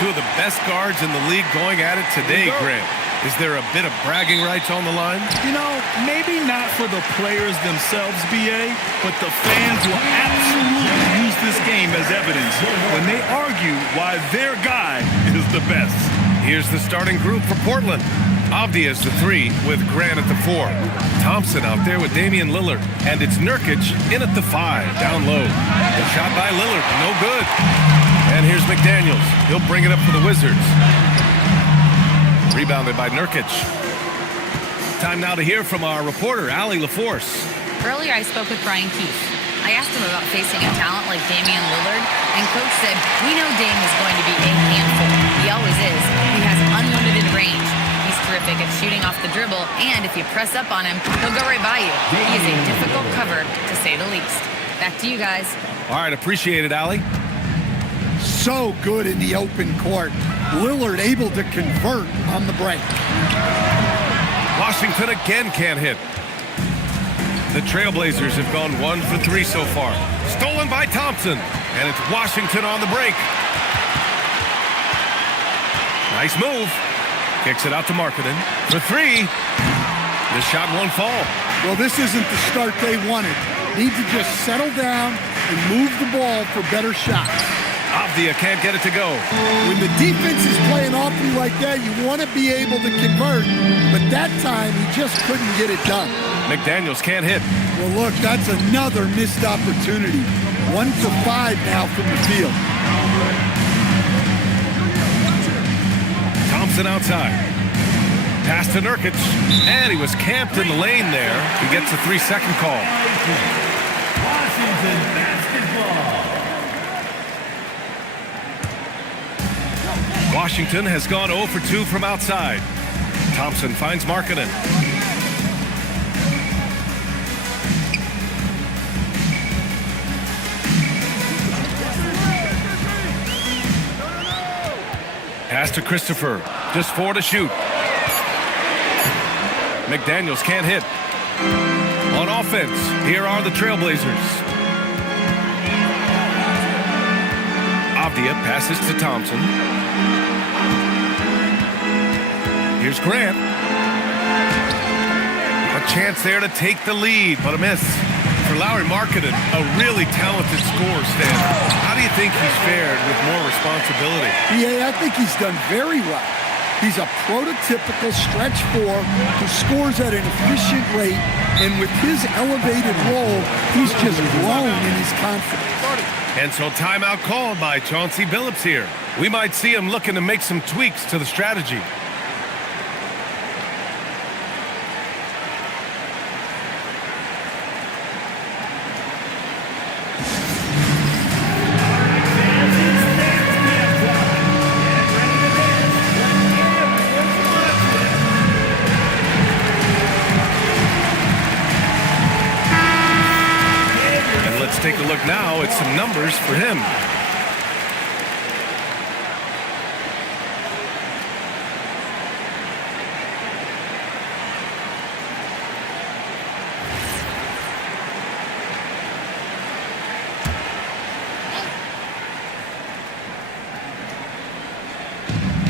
Two of the best guards in the league going at it today, Grant. Is there a bit of bragging rights on the line? You know, maybe not for the players themselves, BA, but the fans will absolutely use this game as evidence when they argue why their guy is the best. Here's the starting group for Portland. Avdia is the 3 with Grant at the 4. Thompson out there with Damian Lillard. And it's Nurkic in at the 5, down low. The shot by Lillard, no good. And here's McDaniels. He'll bring it up for the Wizards. Rebounded by Nurkic. Time now to hear from our reporter, Allie LaForce. Earlier, I spoke with Brian Keefe. I asked him about facing a talent like Damian Lillard, and Coach said, we know Dame is going to be a handful. He always is. He has unlimited range. He's terrific at shooting off the dribble, and if you press up on him, he'll go right by you. He is a difficult cover, to say the least. Back to you guys. All right, appreciate it, Allie. So good in the open court. Lillard able to convert on the break. Washington again can't hit. The Trailblazers have gone 1 for 3 so far. Stolen by Thompson, and it's Washington on the break. Nice move. Kicks it out to Markkanen for 3. The shot won't fall. Well, this isn't the start they wanted. Need to just settle down and move the ball for better shots. Avdia can't get it to go. When the defense is playing off you like that, you want to be able to convert, but that time he just couldn't get it done. McDaniels can't hit. Well, look, that's another missed opportunity. 1 for 5 now from the field. Thompson outside. Pass to Nurkic, and he was camped in the lane there. He gets a 3-second call. Washington basketball. Washington has gone 0 for 2 from outside. Thompson finds Markkanen. Pass to Christopher. Just 4 to shoot. McDaniels can't hit. On offense, here are the Trailblazers. Avdia passes to Thompson. Here's Grant. A chance there to take the lead, but a miss. For Lauri Markkanen, a really talented scorer, Stan. How do you think he's fared with more responsibility? Yeah, I think he's done very well. He's a prototypical stretch 4 who scores at an efficient rate, and with his elevated role, he's just grown in his confidence. And so timeout called by Chauncey Billups here. We might see him looking to make some tweaks to the strategy. Take a look now at some numbers for him.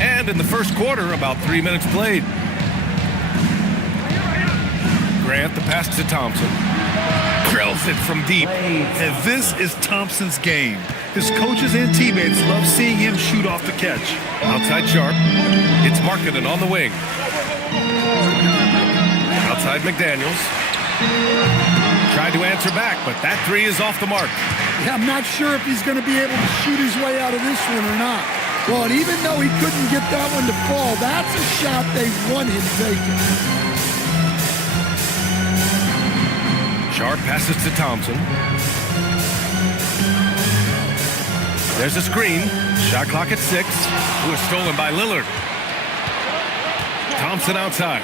And in the first quarter, about 3 minutes played. Grant, the pass to Thompson. Drills it from deep. And this is Thompson's game. His coaches and teammates love seeing him shoot off the catch. Outside Sharp. It's Markkanen on the wing. Outside McDaniels. Tried to answer back, but that three is off the mark. Yeah, I'm not sure if he's going to be able to shoot his way out of this one or not. Well, and even though he couldn't get that one to fall, that's a shot they want him taking. Sharp passes to Thompson. There's a screen. Shot clock at 6. It was stolen by Lillard. Thompson outside.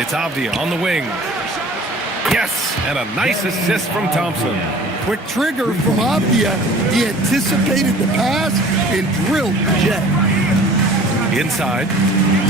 It's Avdia on the wing. Yes, and a nice assist from Thompson. Quick trigger from Avdia. He anticipated the pass and drilled the jet. Inside.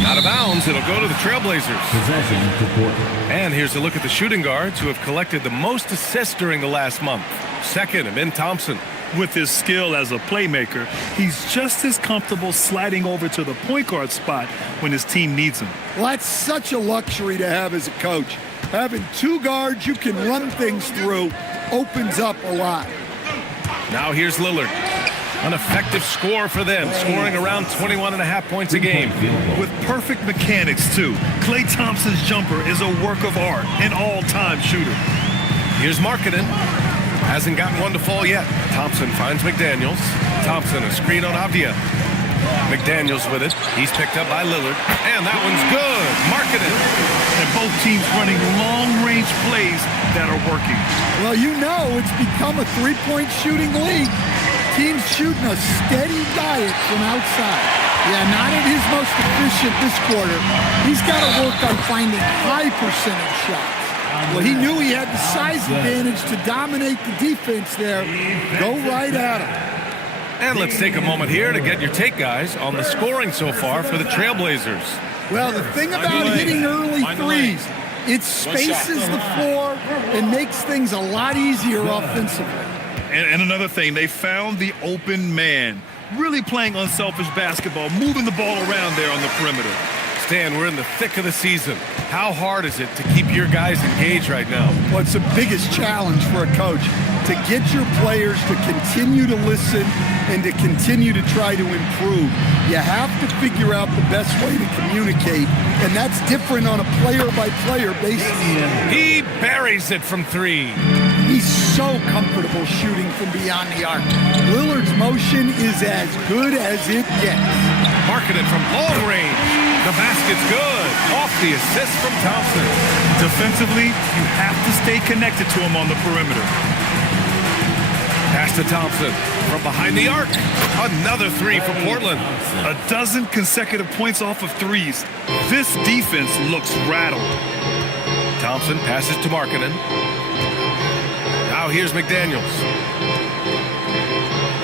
Out of bounds. It'll go to the Trailblazers. Possession to Portland. And here's a look at the shooting guards who have collected the most assists during the last month. Second, Amin Thompson. With his skill as a playmaker, he's just as comfortable sliding over to the point guard spot when his team needs him. Well, that's such a luxury to have as a coach. Having two guards you can run things through opens up a lot. Now here's Lillard. An effective score for them, scoring around 21.5 points a game. With perfect mechanics, too. Klay Thompson's jumper is a work of art, an all-time shooter. Here's Markkanen. Hasn't gotten one to fall yet. Thompson finds McDaniels. Thompson, a screen on Avdia. McDaniels with it. He's picked up by Lillard. And that one's good. Markkanen. And both teams running long-range plays that are working. Well, you know it's become a three-point shooting league. Teams shooting a steady diet from outside. Yeah, not at his most efficient this quarter. He's got to work on finding high percentage shots. Well, he knew he had the size advantage to dominate the defense there. Go right at him. And let's take a moment here to get your take, guys, on the scoring so far for the Trailblazers. Well, the thing about hitting early threes, it spaces the floor and makes things a lot easier offensively. And another thing, they found the open man. Really playing unselfish basketball, moving the ball around there on the perimeter. Stan, we're in the thick of the season. How hard is it to keep your guys engaged right now? Well, it's the biggest challenge for a coach, to get your players to continue to listen and to continue to try to improve. You have to figure out the best way to communicate, and that's different on a player-by-player basis. He buries it from 3. He's so comfortable shooting from beyond the arc. Lillard's motion is as good as it gets. Markkanen from long range. The basket's good. Off the assist from Thompson. Defensively, you have to stay connected to him on the perimeter. Pass to Thompson from behind the arc. Another 3 for Portland. A dozen consecutive points off of threes. This defense looks rattled. Thompson passes to Markkanen. Now here's McDaniels.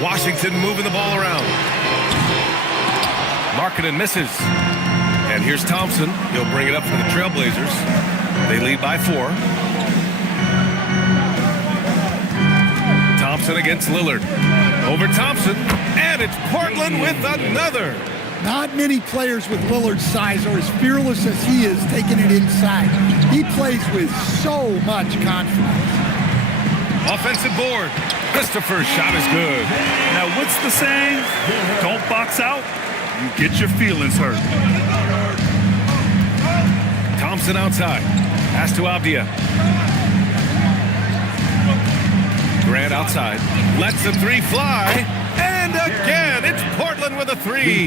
Washington moving the ball around. Markkanen misses. And here's Thompson. He'll bring it up for the Trailblazers. They lead by 4. Thompson against Lillard. Over Thompson. And it's Portland with another. Not many players with Lillard's size are as fearless as he is taking it inside. He plays with so much confidence. Offensive board. Christopher's shot is good. Now, what's the saying? Don't box out, you get your feelings hurt. Thompson outside. Pass to Avdia. Grant outside. Lets the 3 fly. And again, it's Portland with a 3.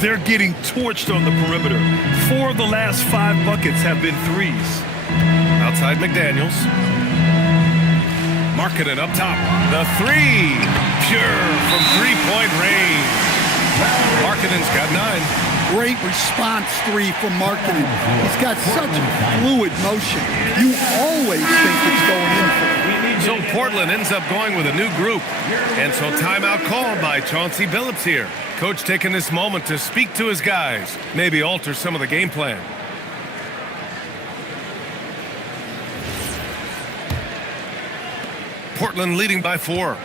They're getting torched on the perimeter. 4 of the last 5 buckets have been threes. Outside McDaniels. Markkanen up top. The 3. Pure from 3-point range. Markkanen's got 9. Great response 3 from Markkanen. He's got such fluid motion. You always think it's going in for him. So Portland ends up going with a new group. And so timeout called by Chauncey Billups here. Coach taking this moment to speak to his guys. Maybe alter some of the game plan. Portland leading by 4.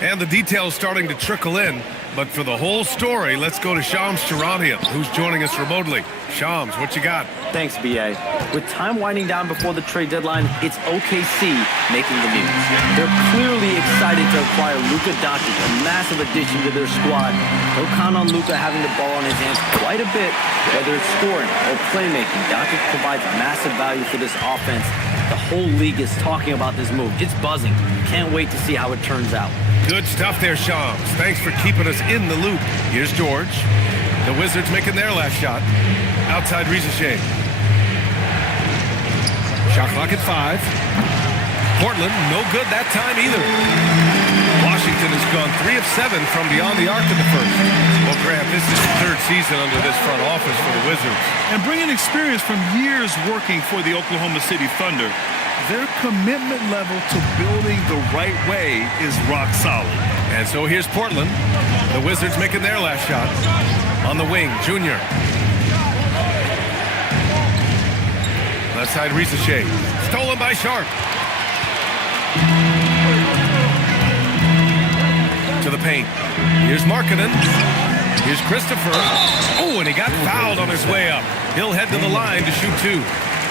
And the details starting to trickle in. But for the whole story, let's go to Shams Charania, who's joining us remotely. Shams, what you got? Thanks, B.A. With time winding down before the trade deadline, it's OKC making the news. They're clearly excited to acquire Luka Doncic, a massive addition to their squad. They'll count on Luka having the ball in his hands quite a bit, whether it's scoring or playmaking. Doncic provides massive value for this offense. The whole league is talking about this move. It's buzzing. Can't wait to see how it turns out. Good stuff there, Shams. Thanks for keeping us in the loop. Here's George. The Wizards making their last shot. Outside Rizachet. Shot clock at 5. Portland, no good that time either. Washington has gone 3 of 7 from beyond the arc in the first. Well, Grant, this is the 3rd season under this front office for the Wizards. And bringing experience from years working for the Oklahoma City Thunder, their commitment level to building the right way is rock solid. And so here's Portland. The Wizards making their last shot. On the wing, Junior. Left side, Rizachet. Stolen by Sharp. To the paint. Here's Markkanen. Here's Christopher. Oh, and he got fouled on his way up. He'll head to the line to shoot 2.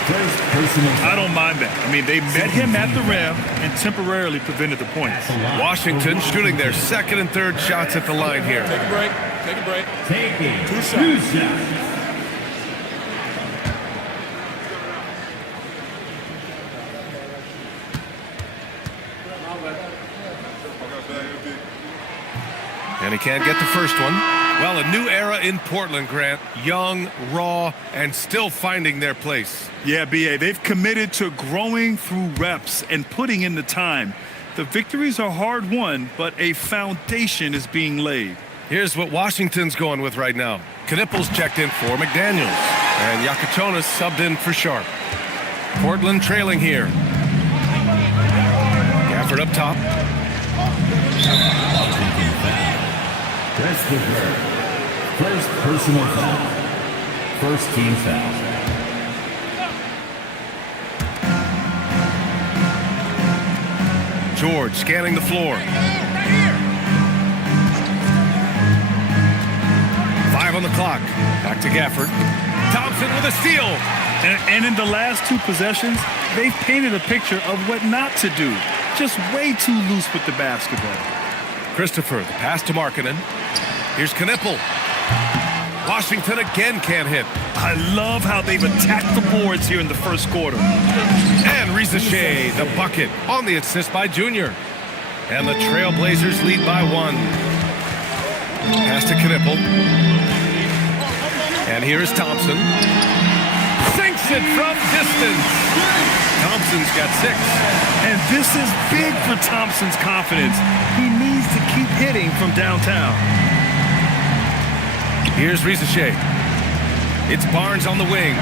I don't mind that. I mean, they met him at the rim and temporarily prevented the points. Washington shooting their 2nd and 3rd shots at the line here. Take a break. Take a break. Taking 2 shots. And he can't get the first one. Well, a new era in Portland, Grant. Young, raw, and still finding their place. Yeah, B.A., they've committed to growing through reps and putting in the time. The victories are hard won, but a foundation is being laid. Here's what Washington's going with right now. Knipples checked in for McDaniels. And Yakatonis subbed in for Sharp. Portland trailing here. Gafford up top. That's the first personal foul. First team foul. George scanning the floor. 5 on the clock. Back to Gafford. Thompson with a steal. And in the last 2 possessions, they've painted a picture of what not to do. Just way too loose with the basketball. Christopher, the pass to Markkanen. Here's Knippel. Washington again can't hit. I love how they've attacked the boards here in the first quarter. And Rizachet, the bucket, on the assist by Junior. And the Trailblazers lead by 1. Pass to Knippel. And here is Thompson. Sinks it from distance. Thompson's got 6. And this is big for Thompson's confidence. He needs to keep hitting from downtown. Here's Rizachet. It's Barnes on the wing.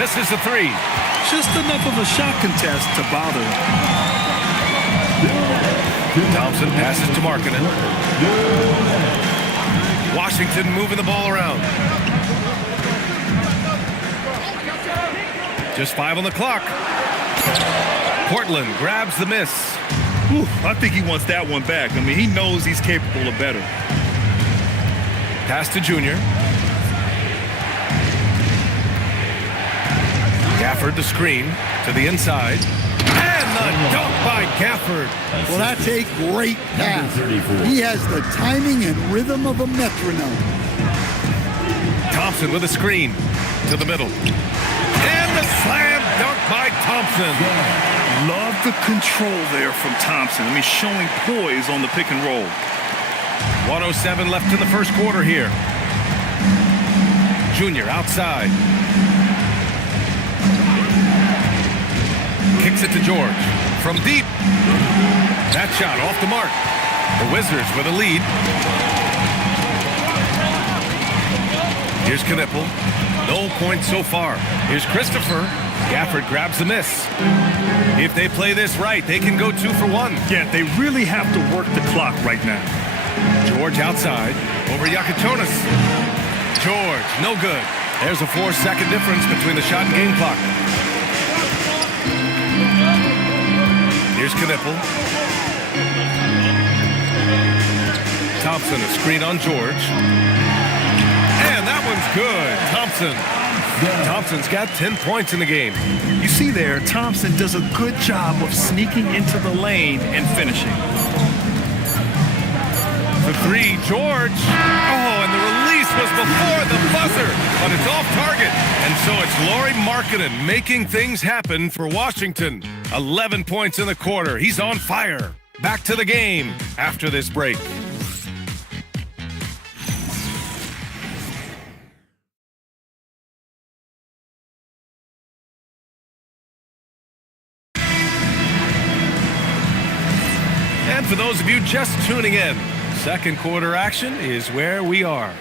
Misses the 3. Just enough of a shot contest to bother him. Thompson passes to Markkanen. Washington moving the ball around. Just 5 on the clock. Portland grabs the miss. Ooh, I think he wants that one back. I mean, he knows he's capable of better. Pass to Junior. Gafford the screen to the inside. And the dunk by Gafford. Well, that's a great pass. He has the timing and rhythm of a metronome. Thompson with a screen to the middle. And the slam dunk by Thompson. Love the control there from Thompson. I mean, showing poise on the pick and roll. 1:07 left in the first quarter here. Junior outside. Kicks it to George. From deep. That shot off the mark. The Wizards with a lead. Here's Knippel. No points so far. Here's Christopher. Gafford grabs the miss. If they play this right, they can go 2 for 1. Yeah, they really have to work the clock right now. George outside. Over Yakatonis. George, no good. There's a 4-second difference between the shot and game clock. Here's Knippel. Thompson, a screen on George. And that one's good. Thompson's got 10 points in the game. You see there, Thompson does a good job of sneaking into the lane and finishing. For three, George. Oh, and the release was before the buzzer, but it's off target. And so it's Lauri Markkanen making things happen for Washington. 11 points in the quarter. He's on fire. Back to the game after this break. And for those of you just tuning in, second quarter action is where we are.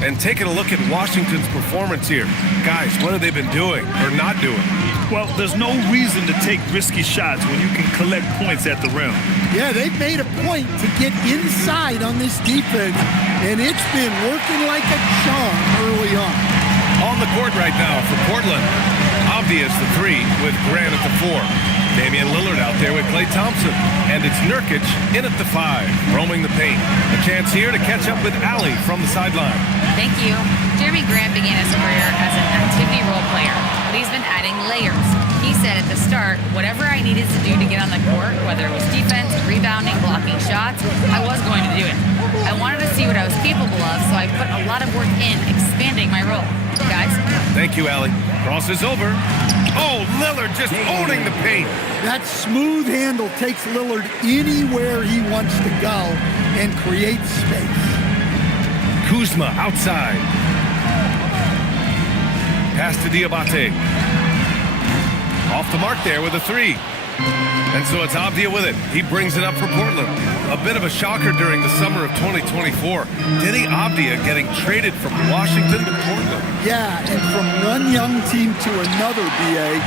And taking a look at Washington's performance here. Guys, what have they been doing or not doing? Well, there's no reason to take risky shots when you can collect points at the rim. Yeah, they've made a point to get inside on this defense, and it's been working like a charm early on. On the court right now for Portland, Avdia is the three with Grant at the four. Damian Lillard out there with Klay Thompson. And it's Nurkic in at the five, roaming the paint. A chance here to catch up with Allie from the sideline. Thank you. Jeremy Grant began his career as an activity role player, but he's been adding layers. He said at the start, whatever I needed to do to get on the court, whether it was defense, rebounding, blocking shots, I was going to do it. I wanted to see what I was capable of, so I put a lot of work in expanding my role. Guys? Thank you, Allie. Crosses over. Oh, Lillard just owning the paint. That smooth handle takes Lillard anywhere he wants to go and creates space. Kuzma outside. Pass to Diabate. Off the mark there with a three. And so it's Avdia with it. He brings it up for Portland. A bit of a shocker during the summer of 2024. Denny Avdia getting traded from Washington to Portland. Yeah, and from one young team to another, BA.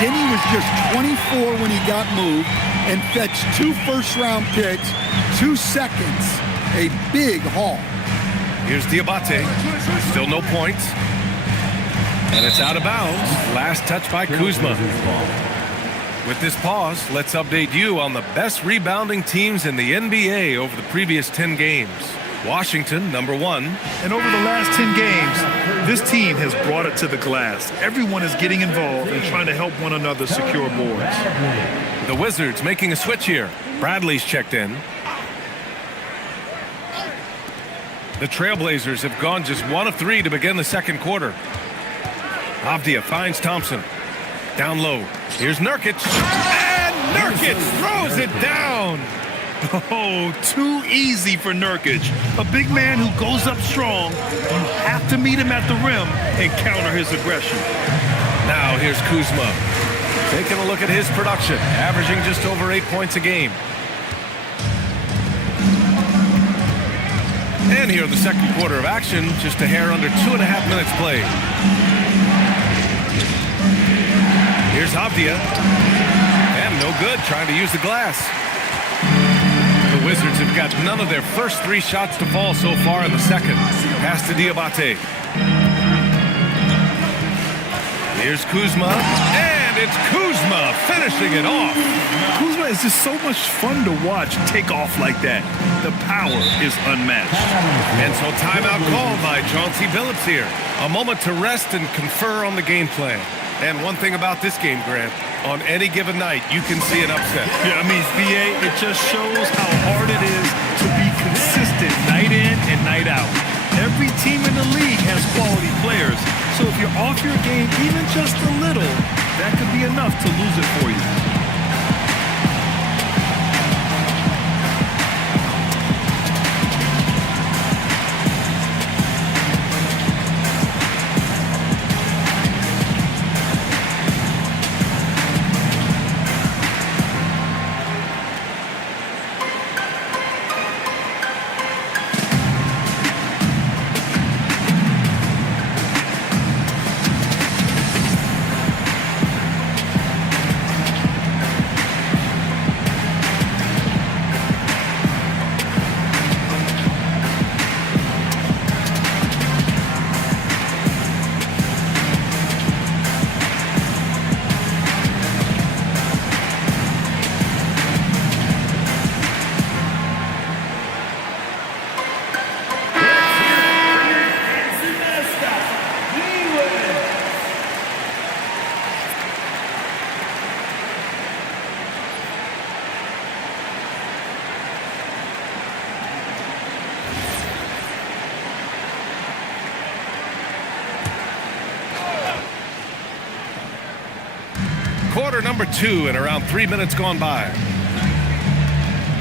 Denny was just 24 when he got moved and fetched 2 first-round picks, 2 seconds. A big haul. Here's Diabate. Still no points. And it's out of bounds. Last touch by Kuzma. With this pause, let's update you on the best rebounding teams in the NBA over the previous 10 games. Washington, number 1. And over the last 10 games, this team has brought it to the glass. Everyone is getting involved and trying to help one another secure boards. The Wizards making a switch here. Bradley's checked in. The Trailblazers have gone just 1 of 3 to begin the second quarter. Avdia finds Thompson. Down low. Here's Nurkic. And Nurkic throws it down. Oh, too easy for Nurkic. A big man who goes up strong. You have to meet him at the rim and counter his aggression. Now here's Kuzma. Taking a look at his production. Averaging just over 8 points a game. And here in the second quarter of action, just a hair under 2.5 minutes played. Here's Avdia. And no good, trying to use the glass. The Wizards have got none of their first 3 shots to fall so far in the second. Pass to Diabate. Here's Kuzma. And it's Kuzma finishing it off. Kuzma is just so much fun to watch take off like that. The power is unmatched. And so timeout called by Chauncey Billups here. A moment to rest and confer on the game plan. And one thing about this game, Grant, on any given night, you can see an upset. Yeah, I mean, BA, it just shows how hard it is to be consistent night in and night out. Every team in the league has quality players. So if you're off your game even just a little, that could be enough to lose it for you. Quarter number 2 and around 3 minutes gone by.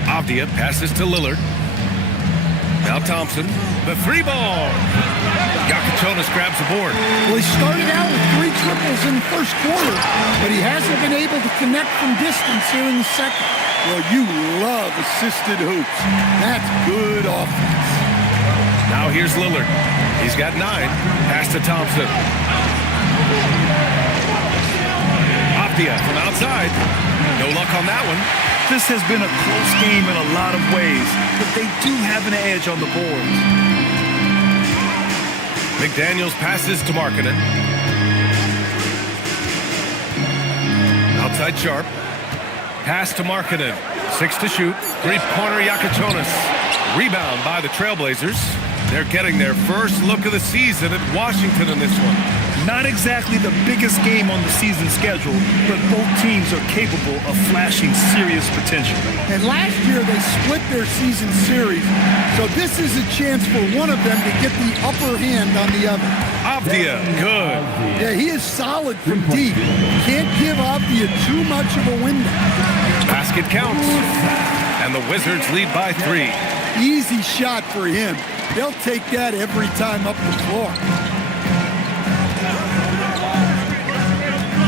Avdia passes to Lillard. Now Thompson, the 3-ball. Yakichonis grabs the board. Well, he started out with 3 triples in the first quarter, but he hasn't been able to connect from distance here in the second. Well, you love assisted hoops. That's good offense. Now here's Lillard. He's got 9. Pass to Thompson. Avdia from outside. No luck on that one. This has been a close game in a lot of ways, but they do have an edge on the boards. McDaniels passes to Markkanen. Outside Sharp. Pass to Markkanen. 6 to shoot. 3-pointer Yakichonis. Rebound by the Trailblazers. They're getting their first look of the season at Washington in this one. Not exactly the biggest game on the season schedule, but both teams are capable of flashing serious potential. And last year they split their season series, so this is a chance for one of them to get the upper hand on the other. Avdia, good. Yeah, he is solid from deep. Can't give Avdia too much of a window. Basket counts. And the Wizards lead by 3. Easy shot for him. They'll take that every time up the floor.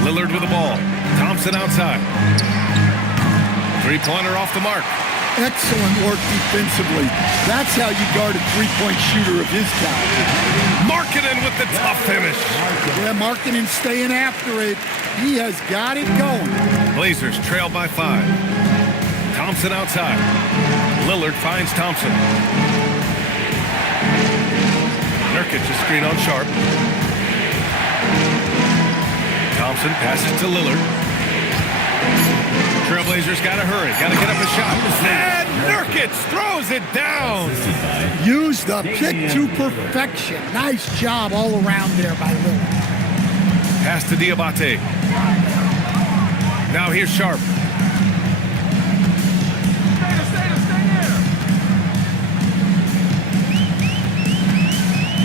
Lillard with the ball. Thompson outside. 3-pointer off the mark. Excellent work defensively. That's how you guard a three-point shooter of his caliber. Markkanen with the tough finish. Yeah, Markkanen staying after it. He has got it going. Blazers trail by 5. Thompson outside. Lillard finds Thompson. Nurkic a screen on Sharp. Thompson passes to Lillard. Trailblazers got to hurry. Got to get up a shot. And Nurkic throws it down. Used the pick to perfection. Nice job all around there by Lillard. Pass to Diabate. Now here's Sharp.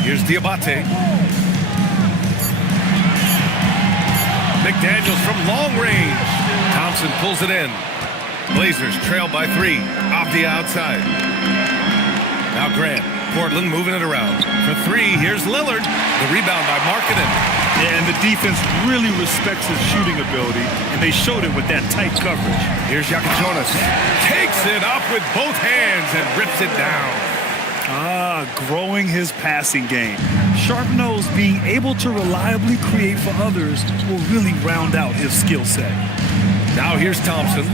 Here's Diabate. McDaniels from long range. Thompson pulls it in. Blazers trail by 3. Avdia outside. Now Grant. Portland moving it around. For 3, here's Lillard. The rebound by Markkanen. Yeah, and the defense really respects his shooting ability, and they showed it with that tight coverage. Here's Yakichonis. Takes it up with both hands and rips it down. Growing his passing game. Sharp knows being able to reliably create for others will really round out his skill set. Now here's Thompson.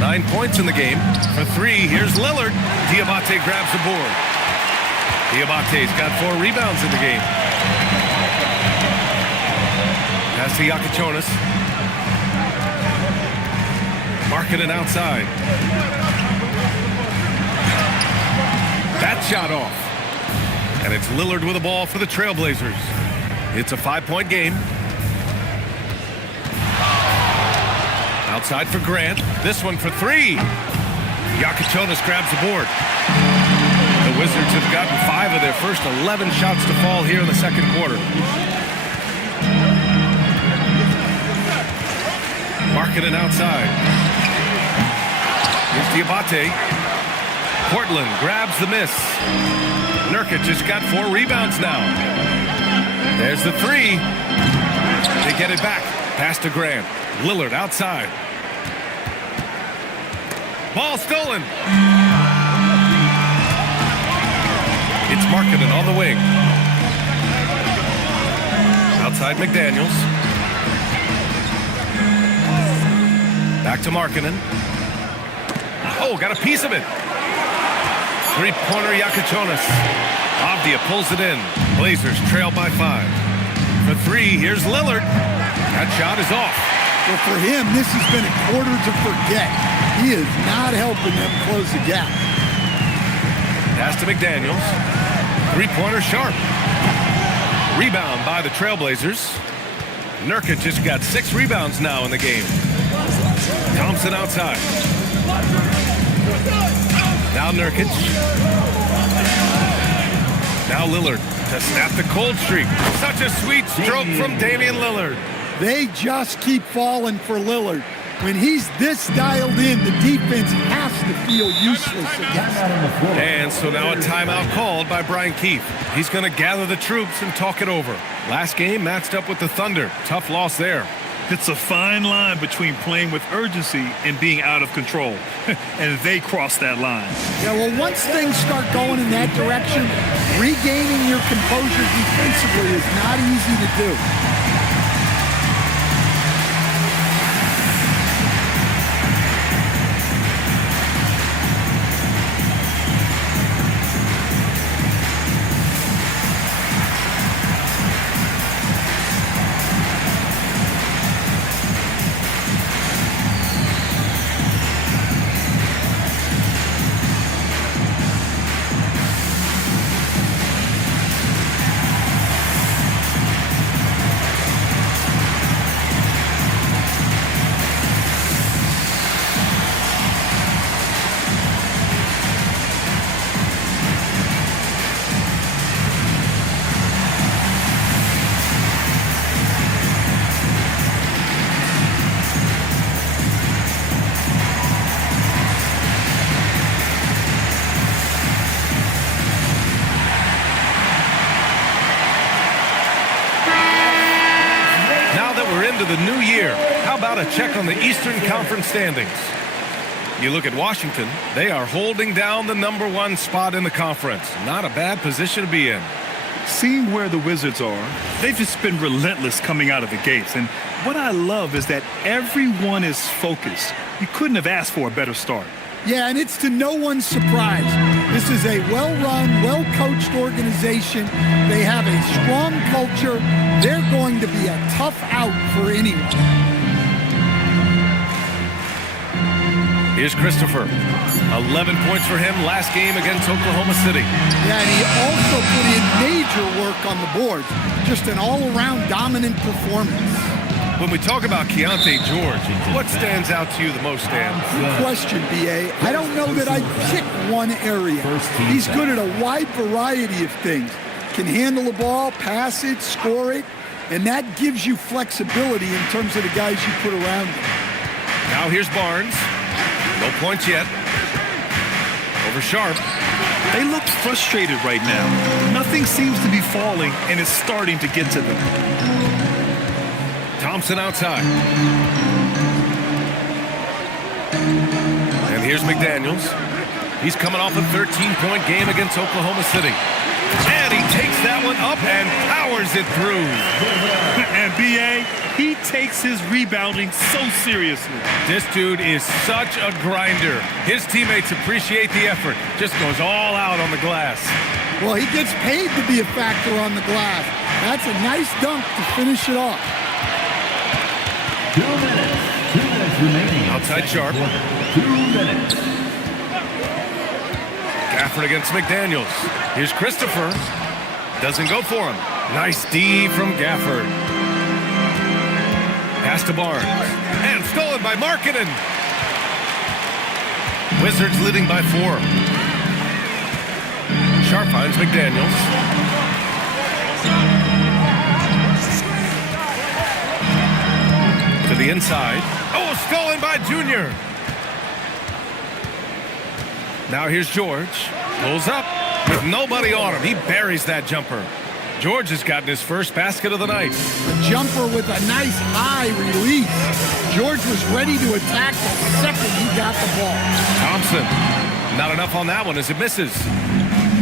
9 points in the game. For 3, here's Lillard. Diabate grabs the board. Diabate's got 4 rebounds in the game. Pass to Yakichonis. Markkanen outside. That shot off. And it's Lillard with the ball for the Trailblazers. It's a 5-point game. Outside for Grant. This one for 3. Yakichonis grabs the board. The Wizards have gotten 5 of their first 11 shots to fall here in the second quarter. Markkanen outside. Here's Diabate. Portland grabs the miss. Nurkic has got 4 rebounds now. There's the 3. They get it back. Pass to Grant. Lillard outside. Ball stolen. It's Markkanen on the wing. Outside McDaniels. Back to Markkanen. Oh, got a piece of it. 3-pointer Yakichonis. Avdia pulls it in. Blazers trail by 5. For 3, here's Lillard. That shot is off. Well, for him, this has been a quarter to forget. He is not helping them close the gap. Pass to McDaniels. 3-pointer Sharp. Rebound by the Trailblazers. Nurkic just got 6 rebounds now in the game. Thompson outside. Now Nurkic. Now Lillard to snap the cold streak. Such a sweet stroke from Damian Lillard. They just keep falling for Lillard. When he's this dialed in, the defense has to feel useless against him. And so now a timeout called by Brian Keefe. He's going to gather the troops and talk it over. Last game matched up with the Thunder. Tough loss there. It's a fine line between playing with urgency and being out of control. And they crossed that line. Yeah, well, once things start going in that direction, regaining your composure defensively is not easy to do. Into the new year, how about a check on the Eastern Conference standings? You look at Washington, they are holding down the #1 spot in the conference. Not a bad position to be in. Seeing where the Wizards are, they've just been relentless coming out of the gates. And what I love is that everyone is focused. You couldn't have asked for a better start. Yeah, and it's to no one's surprise. This is a well-run, well-coached organization. They have a strong culture. They're going to be a tough out for anyone. Here's Christopher. 11 points for him last game against Oklahoma City. Yeah, and he also put in major work on the boards. Just an all-around dominant performance. When we talk about Keontae George, what stands out to you the most, Dan? Good question, B.A. I don't know that I'd pick one area. He's good at a wide variety of things. Can handle the ball, pass it, score it, and that gives you flexibility in terms of the guys you put around him. Now here's Barnes. No points yet. Over Sharp. They look frustrated right now. Nothing seems to be falling, and it's starting to get to them. Thompson outside. And here's McDaniels. He's coming off a 13-point game against Oklahoma City. And he takes that one up and powers it through. And B.A., he takes his rebounding so seriously. This dude is such a grinder. His teammates appreciate the effort. Just goes all out on the glass. Well, he gets paid to be a factor on the glass. That's a nice dunk to finish it off. 2 minutes. 2 minutes remaining. Outside Sharp. 2 minutes. Gafford against McDaniels. Here's Christopher. Doesn't go for him. Nice D from Gafford. Pass to Barnes. And stolen by Markkanen. Wizards leading by 4. Sharp finds McDaniels. To the inside. Oh, stolen by Junior. Now here's George. Pulls up with nobody on him. He buries that jumper. George has gotten his first basket of the night. A jumper with a nice high release. George was ready to attack the second he got the ball. Thompson. Not enough on that one as it misses.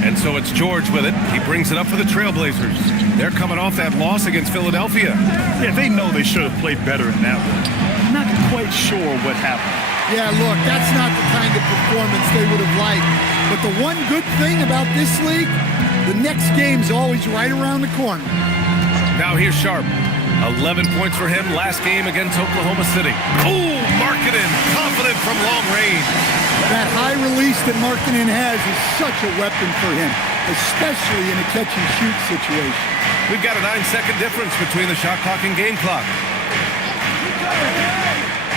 And so it's George with it. He brings it up for the Trailblazers. They're coming off that loss against Philadelphia. Yeah, they know they should have played better in that one. Not quite sure what happened. Yeah, look, that's not the kind of performance they would have liked. But the one good thing about this league, the next game's always right around the corner. Now here's Sharp. 11 points for him last game against Oklahoma City. Oh, Markkanen, confident from long range. That high release that Markkanen has is such a weapon for him, especially in a catch-and-shoot situation. We've got a 9-second difference between the shot clock and game clock.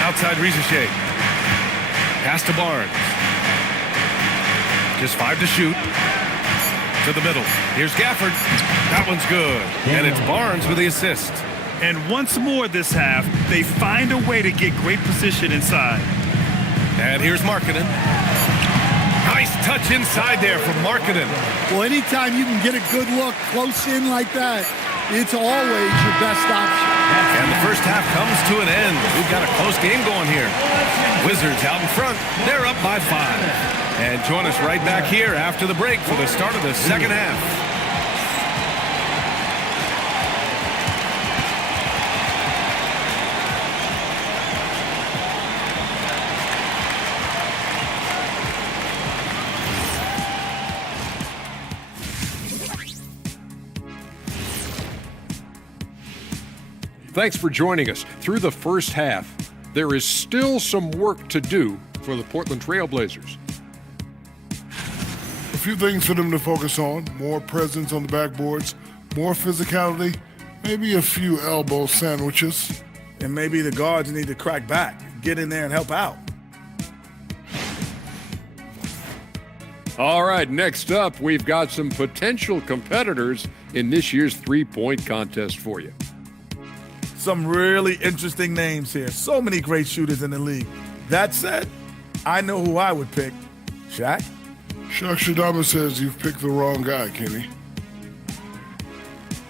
Outside Rizachet. Pass to Barnes. Just 5 to shoot. To the middle. Here's Gafford. That one's good. And it's Barnes with the assist. And once more this half, they find a way to get great position inside. And here's Markkanen. Nice touch inside there from Markkanen. Well, anytime you can get a good look close in like that, it's always your best option. And the first half comes to an end. We've got a close game going here. Wizards out in front. They're up by 5. And join us right back here after the break for the start of the second half. Thanks for joining us. Through the first half, there is still some work to do for the Portland Trailblazers. A few things for them to focus on: more presence on the backboards, more physicality, maybe a few elbow sandwiches. And maybe the guards need to crack back, get in there and help out. All right, next up, we've got some potential competitors in this year's three-point contest for you. Some really interesting names here. So many great shooters in the league. That said, I know who I would pick. Shaq? Shaq Shadama says you've picked the wrong guy, Kenny.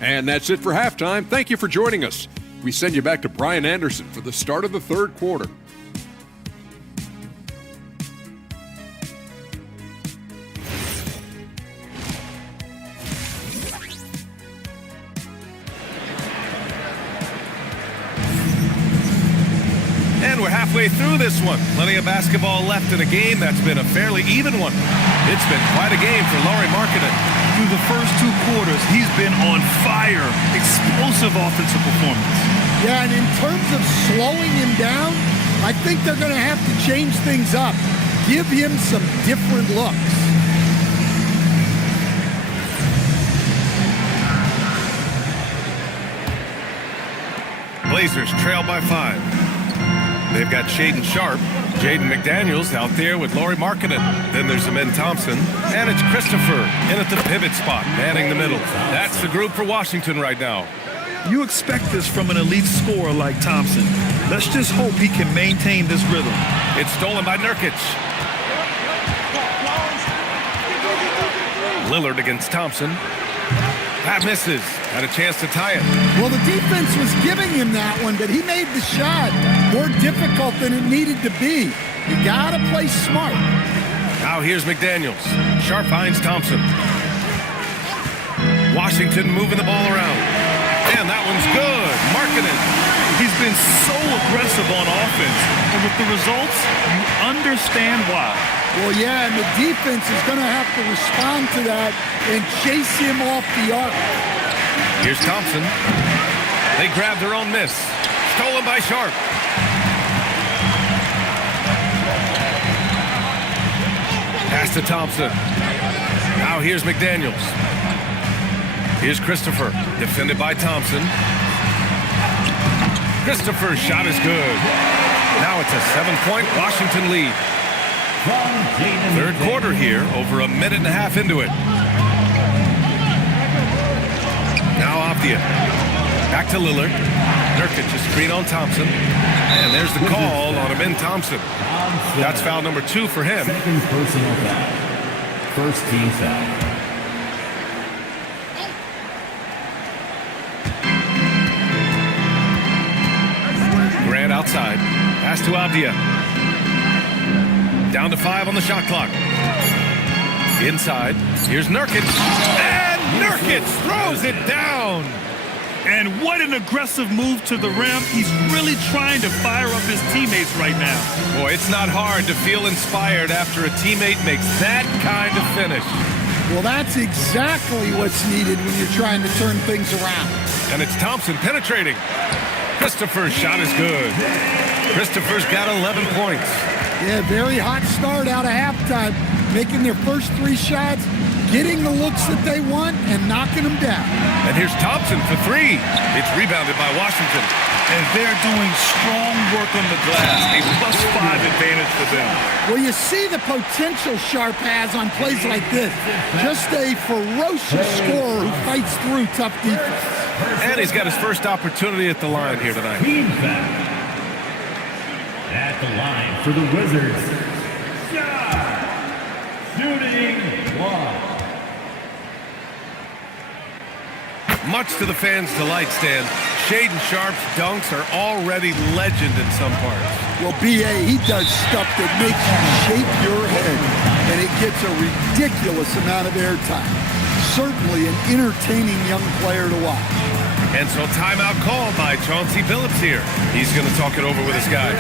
And that's it for halftime. Thank you for joining us. We send you back to Brian Anderson for the start of the third quarter. And we're halfway through this one. Plenty of basketball left in a game that's been a fairly even one. It's been quite a game for Lauri Markkanen. Through the first 2 quarters, he's been on fire. Explosive offensive performance. Yeah, and in terms of slowing him down, I think they're going to have to change things up. Give him some different looks. Blazers trail by 5. They've got Shaedon Sharpe, Jaden McDaniels out there with Lauri Markkanen. Then there's Amen Thompson, and it's Christopher in at the pivot spot, manning the middle. That's the group for Washington right now. You expect this from an elite scorer like Thompson. Let's just hope he can maintain this rhythm. It's stolen by Nurkic. Lillard against Thompson. That misses. Had a chance to tie it. Well, the defense was giving him that one, but he made the shot more difficult than it needed to be. You got to play smart. Now here's McDaniels. Sharpe finds Thompson. Washington moving the ball around. And that one's good. Markkanen. He's been so aggressive on offense, and with the results, you understand why. Well, yeah, and the defense is going to have to respond to that and chase him off the arc. Here's Thompson. They grab their own miss. Stolen by Sharpe. Pass to Thompson. Now here's McDaniels. Here's Christopher. Defended by Thompson. Christopher's shot is good. Now it's a 7-point Washington lead. Third quarter here, over a minute and a half into it. Now Avdia. Back to Lillard. Nurkic is screen on Thompson. And there's the call on Amen Thompson. That's foul number 2 for him. Second personal foul. First team foul. Grant outside. Pass to Avdia. Down to 5 on the shot clock. Inside. Here's Nurkic. And Nurkic throws it down. And what an aggressive move to the rim. He's really trying to fire up his teammates right now. Boy, it's not hard to feel inspired after a teammate makes that kind of finish. Well, that's exactly what's needed when you're trying to turn things around. And it's Thompson penetrating. Christopher's shot is good. Christopher's got 11 points. Yeah, very hot start out of halftime. Making their first 3 shots, getting the looks that they want and knocking them down. And here's Thompson for three. It's rebounded by Washington. And they're doing strong work on the glass, a +5 advantage for them. Well, you see the potential Sharp has on plays like this. Just a ferocious scorer who fights through tough defense. And he's got his first opportunity at the line here tonight. Team foul. At the line for the Wizards. Shooting one. Much to the fans' delight, Stan, Shaedon Sharp's dunks are already legend in some parts. Well, B.A., he does stuff that makes you shake your head, and it gets a ridiculous amount of airtime. Certainly an entertaining young player to watch. And so timeout called by Chauncey Billups here. He's going to talk it over with his guys.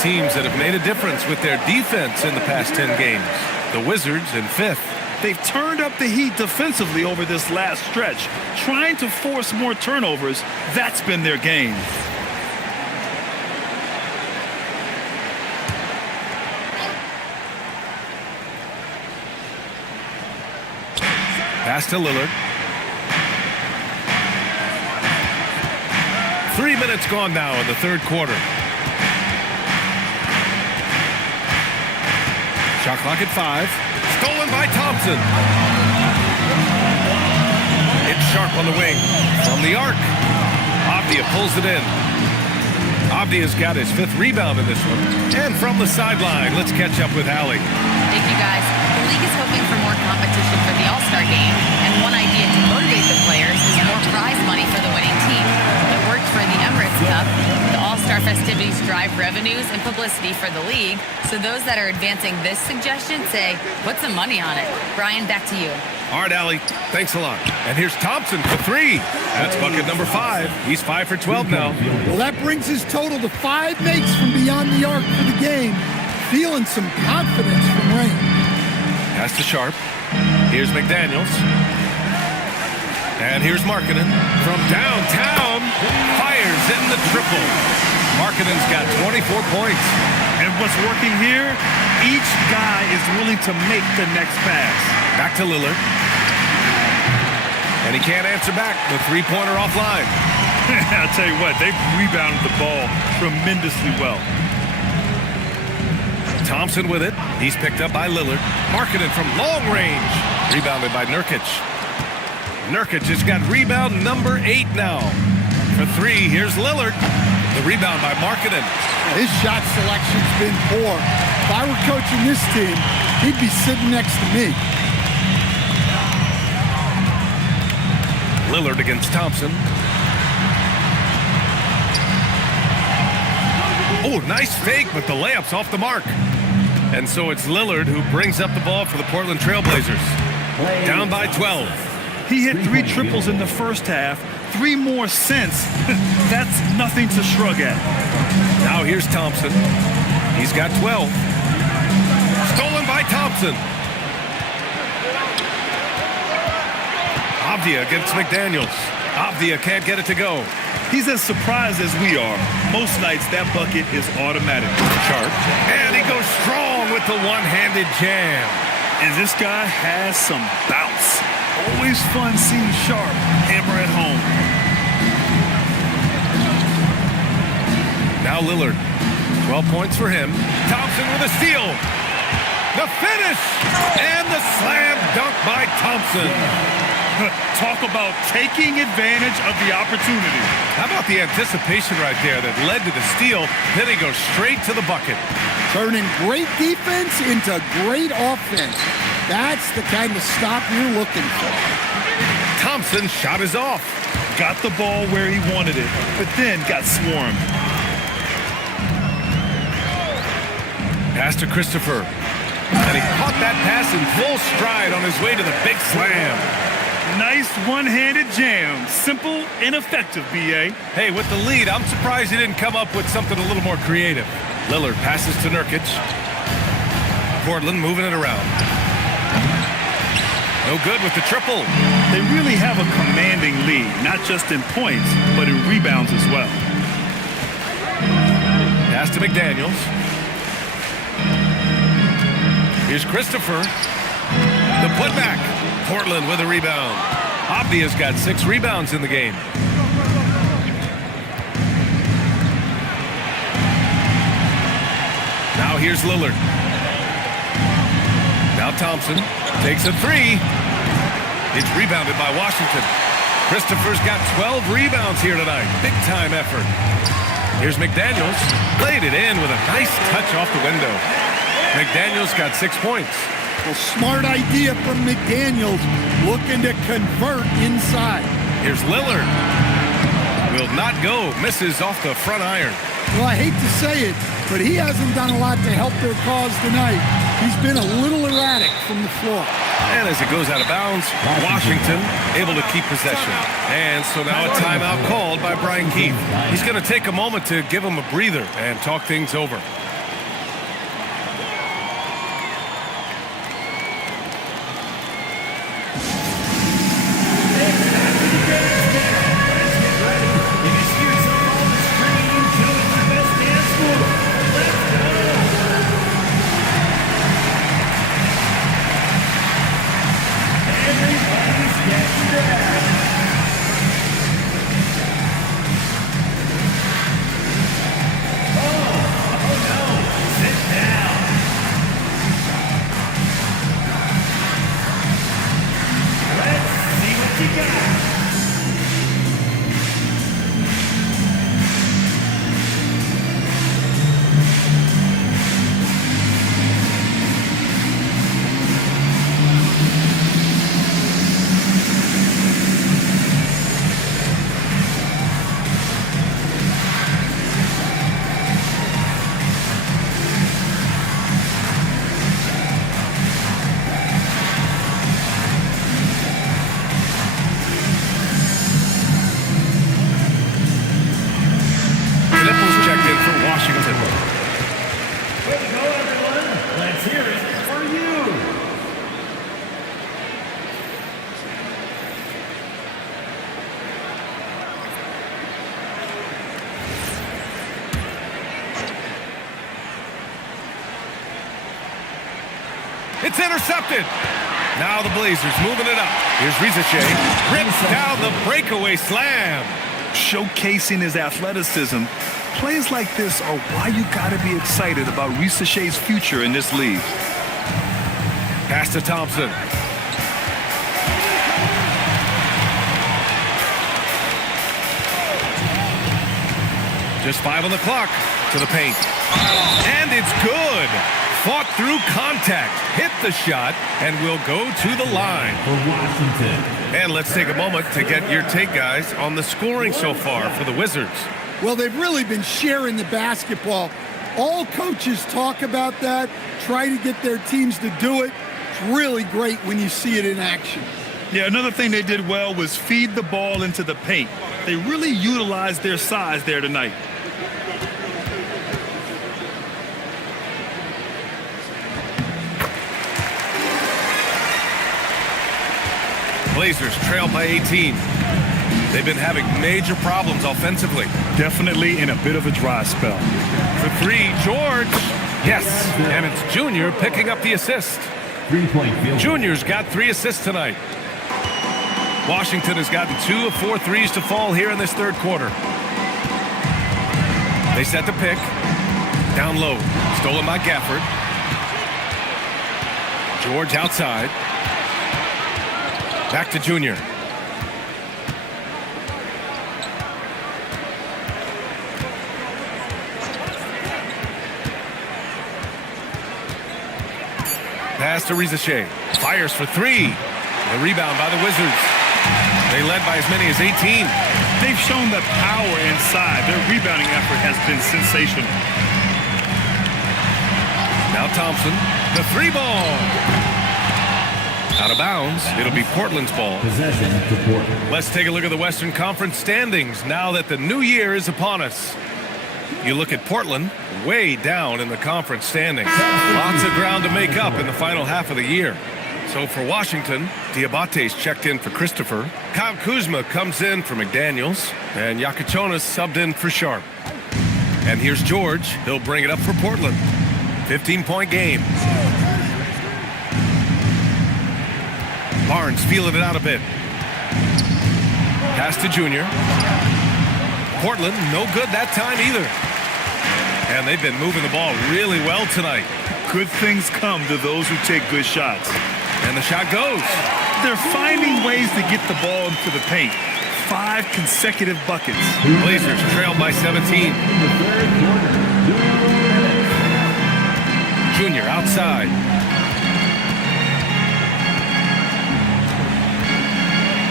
Teams that have made a difference with their defense in the past 10 games. The Wizards in 5th. They've turned up the heat defensively over this last stretch, trying to force more turnovers. That's been their game. Pass to Lillard. 3 minutes gone now in the third quarter. Shot clock at 5. Stolen by Thompson. It's Sharp on the wing. From the arc. Avdia pulls it in. Avdia's got his 5th rebound in this one. And from the sideline, let's catch up with Allie. Thank you, guys. The league is hoping for more competition for the All-Star game, and one idea to motivate the players is more prize money for the winning team. It worked for the Emirates Cup. The All-Star festivities drive revenues and publicity for the league, so those that are advancing this suggestion say, put some money on it. Brian, back to you. All right, Allie, thanks a lot. And here's Thompson for 3. That's bucket number 5. He's 5 for 12 now. Well, that brings his total to 5 makes from beyond the arc for the game. Feeling some confidence from Rain. Pass to Sharp. Here's McDaniels. And here's Markkanen. From downtown, fires in the triple. Markkanen's got 24 points. And what's working here, each guy is willing to make the next pass. Back to Lillard. And he can't answer back. The three-pointer offline. I'll tell you what, they've rebounded the ball tremendously well. Thompson with it. He's picked up by Lillard. Markkanen from long range. Rebounded by Nurkic. Nurkic has got rebound number 8 now. For 3, here's Lillard. The rebound by Markkanen. His shot selection's been poor. If I were coaching this team, he'd be sitting next to me. Lillard against Thompson. Oh, nice fake, but the layup's off the mark. And so it's Lillard who brings up the ball for the Portland Trailblazers. Down by 12. He hit 3 triples in the first half, 3 more since. That's nothing to shrug at. Now here's Thompson. He's got 12. Stolen by Thompson. Avdia against McDaniels. Avdia can't get it to go. He's as surprised as we are. Most nights, that bucket is automatic. Sharp. And he goes strong with the one-handed jam. And this guy has some bounce. Always fun seeing Sharp hammer at home. Now Lillard. 12 points for him. Thompson with a steal. The finish! And the slam dunk by Thompson. Talk about taking advantage of the opportunity. How about the anticipation right there that led to the steal? Then he goes straight to the bucket. Turning great defense into great offense. That's the kind of stop you're looking for. Thompson's shot is off. Got the ball where he wanted it, but then got swarmed. Pass to Christopher. And he caught that pass in full stride on his way to the big slam. Nice one-handed jam. Simple and effective, B.A. Hey, with the lead, I'm surprised he didn't come up with something a little more creative. Lillard passes to Nurkic. Portland moving it around. No good with the triple. They really have a commanding lead, not just in points, but in rebounds as well. Pass to McDaniels. Here's Christopher. The putback. Portland with a rebound. Abdia's got 6 rebounds in the game. Now here's Lillard. Now Thompson takes a 3. It's rebounded by Washington. Christopher's got 12 rebounds here tonight. Big time effort. Here's McDaniels. Played it in with a nice touch off the window. McDaniels got 6 points. Well, smart idea from McDaniels, looking to convert inside. Here's Lillard. Will not go. Misses off the front iron. Well, I hate to say it, but he hasn't done a lot to help their cause tonight. He's been a little erratic from the floor. And as it goes out of bounds, Washington able to keep possession. And so now a timeout called by Brian Keefe. He's going to take a moment to give him a breather and talk things over. It's intercepted. Now the Blazers moving it up. Here's Rizichet. Rips down the breakaway slam. Showcasing his athleticism. Plays like this are why you got to be excited about Rizichet's future in this league. Pass to Thompson. Just 5 on the clock to the paint. And it's good. Fought through contact, hit the shot, and will go to the line. For Washington. And let's take a moment to get your take, guys, on the scoring so far for the Wizards. Well, they've really been sharing the basketball. All coaches talk about that, try to get their teams to do it. It's really great when you see it in action. Yeah, another thing they did well was feed the ball into the paint. They really utilized their size there tonight. Blazers trail by 18. They've been having major problems offensively. Definitely in a bit of a dry spell. For 3, George. Yes, and it's Junior picking up the assist. 3-point field. Junior's got 3 assists tonight. Washington has gotten 2 of 4 threes to fall here in this third quarter. They set the pick. Down low. Stolen by Gafford. George outside. Back to Junior. Pass to Rizachet. Fires for three. The rebound by the Wizards. They led by as many as 18. They've shown the power inside. Their rebounding effort has been sensational. Now Thompson. The three ball. Out of bounds. It'll be Portland's ball. Possession to Portland. Let's take a look at the Western Conference standings now that the new year is upon us. You look at Portland, way down in the conference standings. Lots of ground to make up in the final half of the year. So for Washington, Diabate's checked in for Christopher. Kyle Kuzma comes in for McDaniels. And Yakuchonis subbed in for Sharp. And here's George. He'll bring it up for Portland. 15-point game. Barnes feeling it out a bit. Pass to Junior. Portland, no good that time either. And they've been moving the ball really well tonight. Good things come to those who take good shots. And the shot goes. They're finding ways to get the ball into the paint. 5 consecutive buckets. Blazers trail by 17. Junior outside.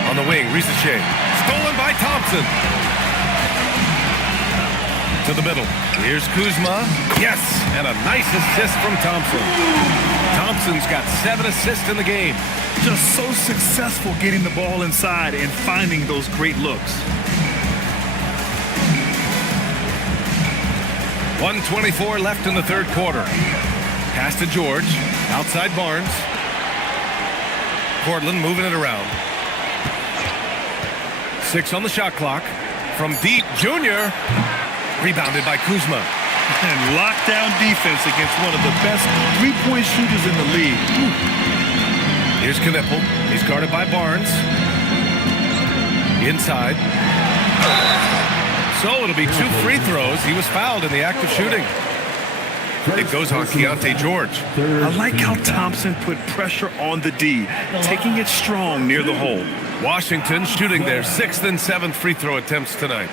On the wing, Rizachet. Stolen by Thompson. To the middle. Here's Kuzma. Yes, and a nice assist from Thompson. Thompson's got 7 assists in the game. Just so successful getting the ball inside and finding those great looks. 1:24 left in the third quarter. Pass to George. Outside Barnes. Portland moving it around. 6 on the shot clock. From deep, Junior. Rebounded by Kuzma. And lockdown defense against one of the best three-point shooters in the league. Here's Knippel. He's guarded by Barnes. Inside. So it'll be 2 free throws. He was fouled in the act of shooting. It goes on Keontae George. I like how Thompson put pressure on the D, taking it strong near the hole. Washington shooting their 6th and 7th free throw attempts tonight.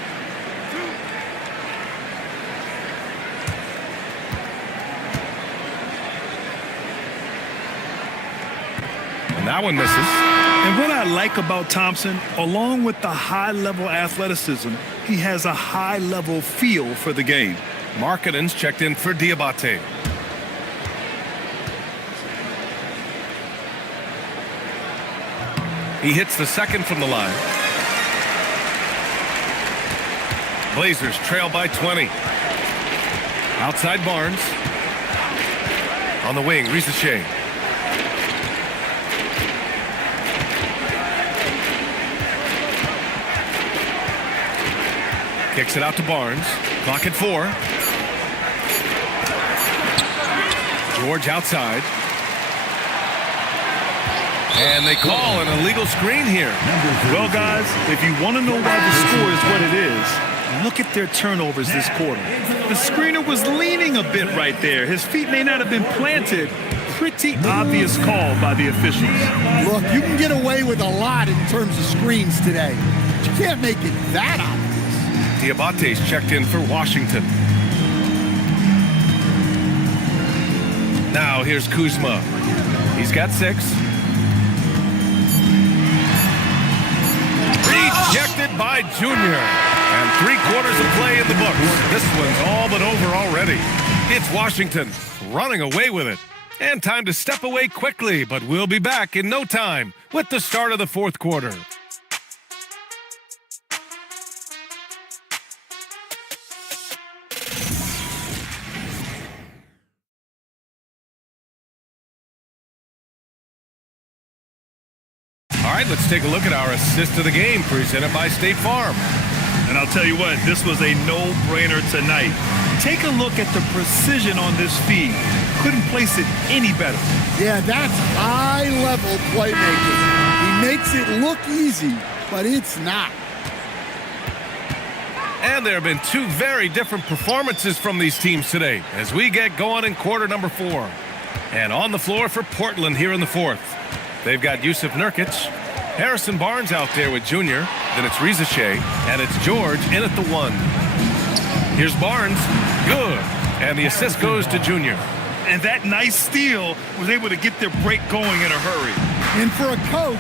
And that one misses. And what I like about Thompson, along with the high-level athleticism, he has a high-level feel for the game. Markkanen's checked in for Diabate. He hits the second from the line. Blazers trail by 20. Outside Barnes. On the wing, Rizachet. Kicks it out to Barnes. Clock at 4. George outside. And they call an illegal screen here. Well, guys, if you want to know why the score is what it is, look at their turnovers this quarter. The screener was leaning a bit right there. His feet may not have been planted. Pretty obvious call by the officials. Look, you can get away with a lot in terms of screens today. But you can't make it that obvious. Diabate's checked in for Washington. Now here's Kuzma. He's got 6. Rejected by Junior. And 3 quarters of play in the books. This one's all but over already. It's Washington running away with it. And time to step away quickly, but we'll be back in no time with the start of the 4th quarter. All right, let's take a look at our assist of the game presented by State Farm. And I'll tell you what, this was a no-brainer tonight. Take a look at the precision on this feed. Couldn't place it any better. Yeah, that's high-level playmaking. He makes it look easy, but it's not. And there have been two very different performances from these teams today as we get going in quarter number 4. And on the floor for Portland here in the 4th. They've got Yusuf Nurkic, Harrison Barnes out there with Junior, then it's Rizache, and it's George in at the 1. Here's Barnes, good, and the assist goes to Junior. And that nice steal was able to get their break going in a hurry. And for a coach,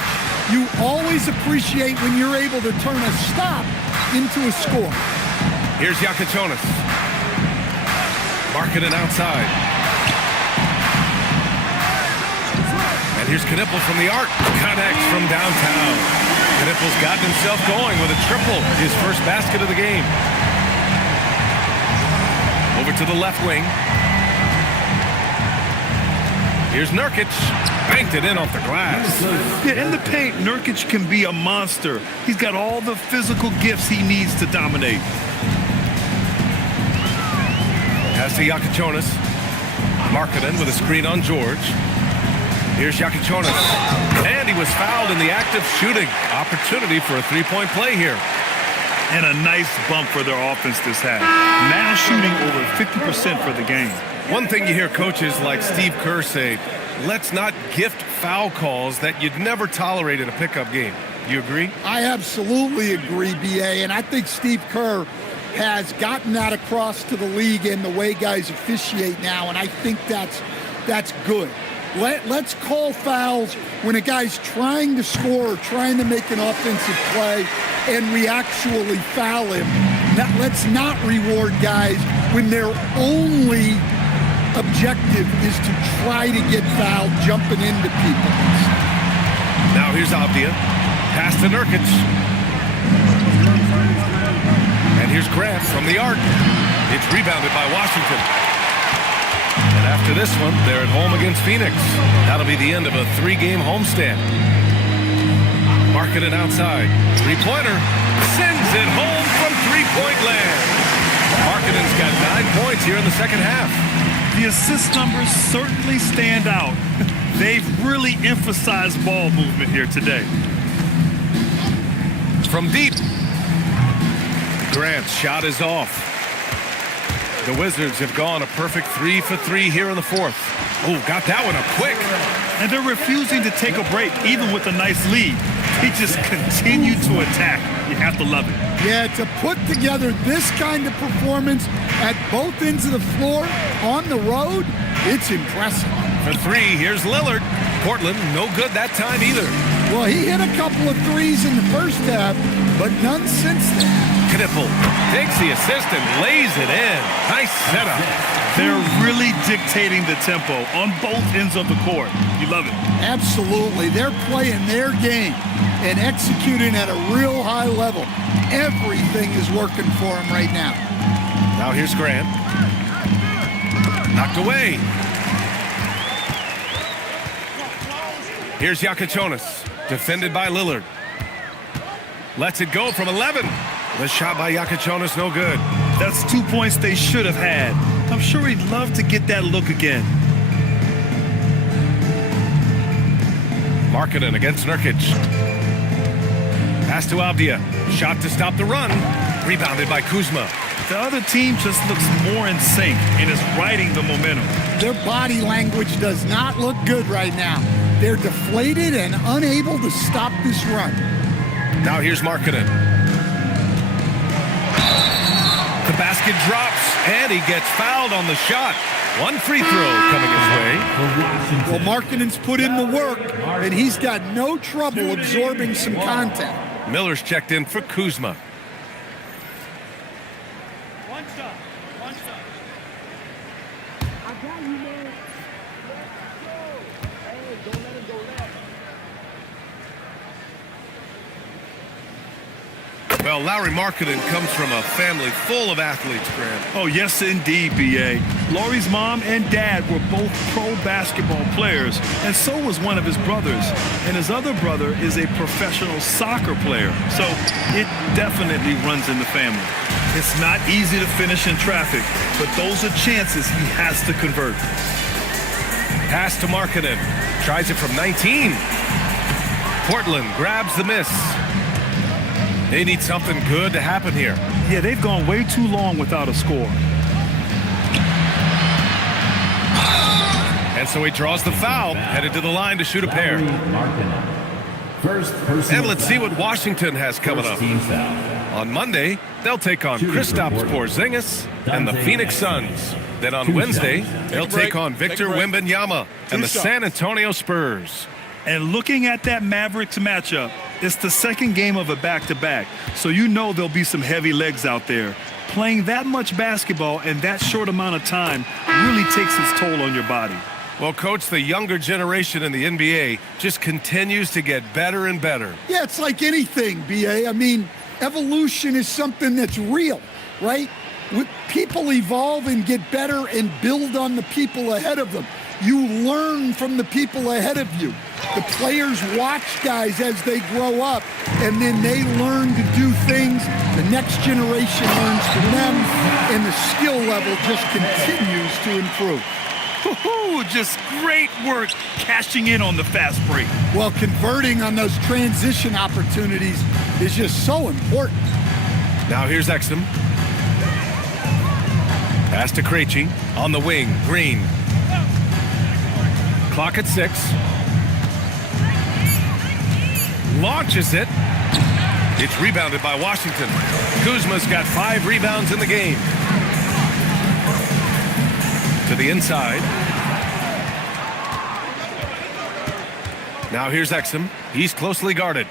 you always appreciate when you're able to turn a stop into a score. Here's Yakachonis. Marketing outside. And here's Knippel from the arc. Connects from downtown. Knippel's gotten himself going with a triple, his first basket of the game. Over to the left wing. Here's Nurkic. Banked it in off the glass. Yeah, in the paint, Nurkic can be a monster. He's got all the physical gifts he needs to dominate. Pass to Yakachonis. Markkanen with a screen on George. Here's Yakachonis. And he was fouled in the act of shooting. Opportunity for a three-point play here. And a nice bump for their offense this half. Now shooting over 50% for the game. One thing you hear coaches like Steve Kerr say, let's not gift foul calls that you'd never tolerate in a pickup game. You agree? I absolutely agree, B.A., and I think Steve Kerr has gotten that across to the league in the way guys officiate now, and I think that's good. Let's call fouls when a guy's trying to score or trying to make an offensive play and we actually foul him. Let's not reward guys when their only objective is to try to get fouled jumping into people. Now here's Avdia. Pass to Nurkic. And here's Grant from the arc. It's rebounded by Washington. And after this one, they're at home against Phoenix. That'll be the end of a 3-game homestand. Markkanen outside. Three-pointer. Sends it home from three-point land. Markkanen's got 9 points here in the second half. The assist numbers certainly stand out. They've really emphasized ball movement here today. From deep. Grant's shot is off. The Wizards have gone a perfect 3 for 3 here in the 4th. Oh, got that one up quick. And they're refusing to take a break, even with a nice lead. They just continue to attack. You have to love it. Yeah, to put together this kind of performance at both ends of the floor on the road, it's impressive. For 3, here's Lillard. Portland, no good that time either. Well, he hit a couple of threes in the first half, but none since then. Knippel takes the assist and lays it in. Nice setup. They're really dictating the tempo on both ends of the court. You love it. Absolutely. They're playing their game and executing at a real high level. Everything is working for them right now. Now here's Grant. Knocked away. Here's Yakachonis, defended by Lillard. Lets it go from 11. The shot by Yakachonis, no good. That's 2 points they should have had. I'm sure he'd love to get that look again. Markkanen against Nurkic. Pass to Avdia. Shot to stop the run. Rebounded by Kuzma. The other team just looks more in sync and is riding the momentum. Their body language does not look good right now. They're deflated and unable to stop this run. Now here's Markkanen. The basket drops, and he gets fouled on the shot. One free throw coming his way. Well, Markkanen's put in the work, and he's got no trouble absorbing some contact. Miller's checked in for Kuzma. Well, Lauri Markkanen comes from a family full of athletes, Grant. Oh, yes, indeed, B.A. Lauri's mom and dad were both pro basketball players, and so was one of his brothers. And his other brother is a professional soccer player, so it definitely runs in the family. It's not easy to finish in traffic, but those are chances he has to convert. Pass to Markkanen. Tries it from 19. Portland grabs the miss. They need something good to happen here. Yeah, they've gone way too long without a score. And so he draws the foul, headed to the line to shoot a pair. And let's see what Washington has coming up. On Monday, they'll take on Kristaps Porzingis and the Phoenix Suns. Then on Wednesday, they'll take on Victor Wembanyama and the San Antonio Spurs. And looking at that Mavericks matchup, it's the second game of a back-to-back, so you know there'll be some heavy legs out there. Playing that much basketball in that short amount of time really takes its toll on your body. Well, Coach, the younger generation in the NBA just continues to get better and better. Yeah, it's like anything, B.A. I mean, evolution is something that's real, right? People evolve and get better and build on the people ahead of them. You learn from the people ahead of you. The players watch guys as they grow up, and then they learn to do things. The next generation learns from them, and the skill level just continues to improve. Just great work cashing in on the fast break. Well, converting on those transition opportunities is just so important. Now here's Exum. Pass to Krejci on the wing. Green. Clock at 6. Launches it. It's rebounded by Washington. Kuzma's got 5 rebounds in the game. To the inside. Now here's Exum. He's closely guarded.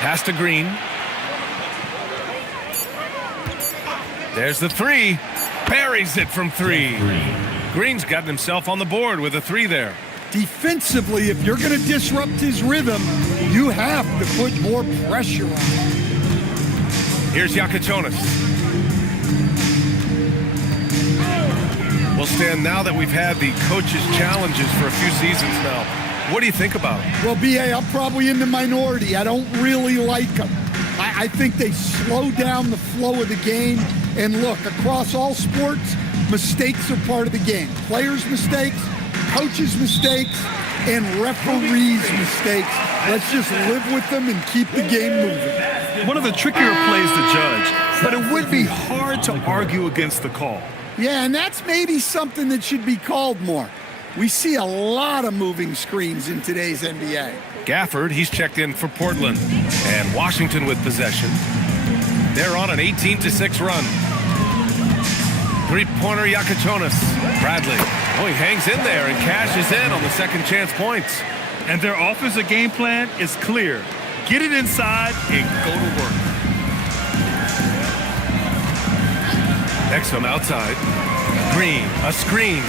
Pass to Green. There's the 3. Buries it from 3. Green's gotten himself on the board with a 3 there. Defensively, if you're going to disrupt his rhythm, you have to put more pressure on him. Here's Yakachonis. Well, Stan, now that we've had the coaches' challenges for a few seasons now, what do you think about them? Well, B.A., I'm probably in the minority. I don't really like them. I think they slow down the flow of the game. And look, across all sports, mistakes are part of the game. Players' mistakes, coaches' mistakes, and referees' mistakes. Let's just live with them and keep the game moving. One of the trickier plays to judge, but it would be hard to argue against the call. Yeah, and that's maybe something that should be called more. We see a lot of moving screens in today's NBA. Gafford, he's checked in for Portland. And Washington with possession. They're on an 18-6 run. Three-pointer Yakachonis. Bradley. Oh, he hangs in there and cashes in on the second chance points. And their offensive game plan is clear. Get it inside and go to work. Exum outside. Green, a screen.